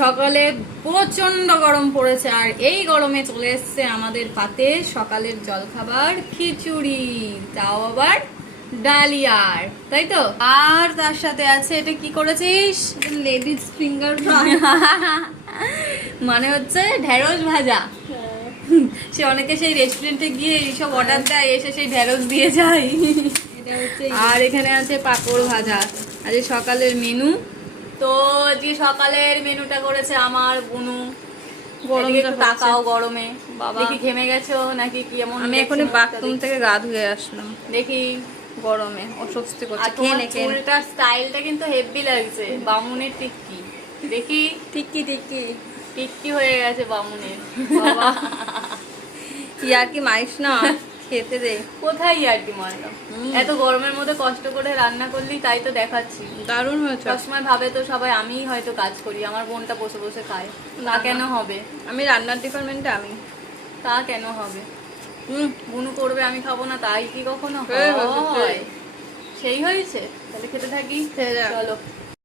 সকালে প্রচন্ড গরম পড়েছে, আর এই গরমে চলে এসছে আমাদের পাতে সকালের জলখাবার খিচুড়ি, তাও আবার ডালিয়ার, তাই তো। আর তার সাথে আছে, এটা কি করেছিস? Ladies finger fry. মানে হচ্ছে ঢেঁড়স ভাজা। সে অনেকে সেই রেস্টুরেন্টে গিয়ে এইসব অর্ডার দেয়, এসে সেই ঢেঁড়স দিয়ে যায়। এটা হচ্ছে আর এখানে আছে পাঁপড় ভাজা। আজ সকালের মেনু। তো যে সকালের মেনুটা করেছে আমার বুনু। গরম একটু তাকাও গরমে, বাবা। দেখি ঘেমে গেছো নাকি কি এমন। আমি এখন বাথরুম থেকে গা ধুয়ে আসলাম, দেখি গরমে অস্বস্তি আর করছে। খেয়ে তোমার নে খেয়ে নে। চুলটার স্টাইলটা কিন্তু হেভি লাগছে, বামুনের টিক্কি। দেখি টিক্কি টিক্কি টিক্কি হয়ে গেছে বামুনের। বাবা, ইয়ার কি মারিস না, খেতে দে। কোথায় আর কি মারলাম? এত গরমের মধ্যে কষ্ট করে রান্না করলি, তাই তো দেখাচ্ছি। দারুণ হয়েছে। সবসময় ভাবে তো সবাই আমিই হয়তো কাজ করি, আমার বোনটা বসে বসে খায়। তা কেন হবে? আমি রান্নার ডিপার্টমেন্টে আমি। তা কেন হবে? বুনু করবে আমি খাবো না, তাই কি কখনো হ্যাঁ, হয়? সেই হয়েছে, তাহলে খেতে থাকি। খেয়ে যা। চলো।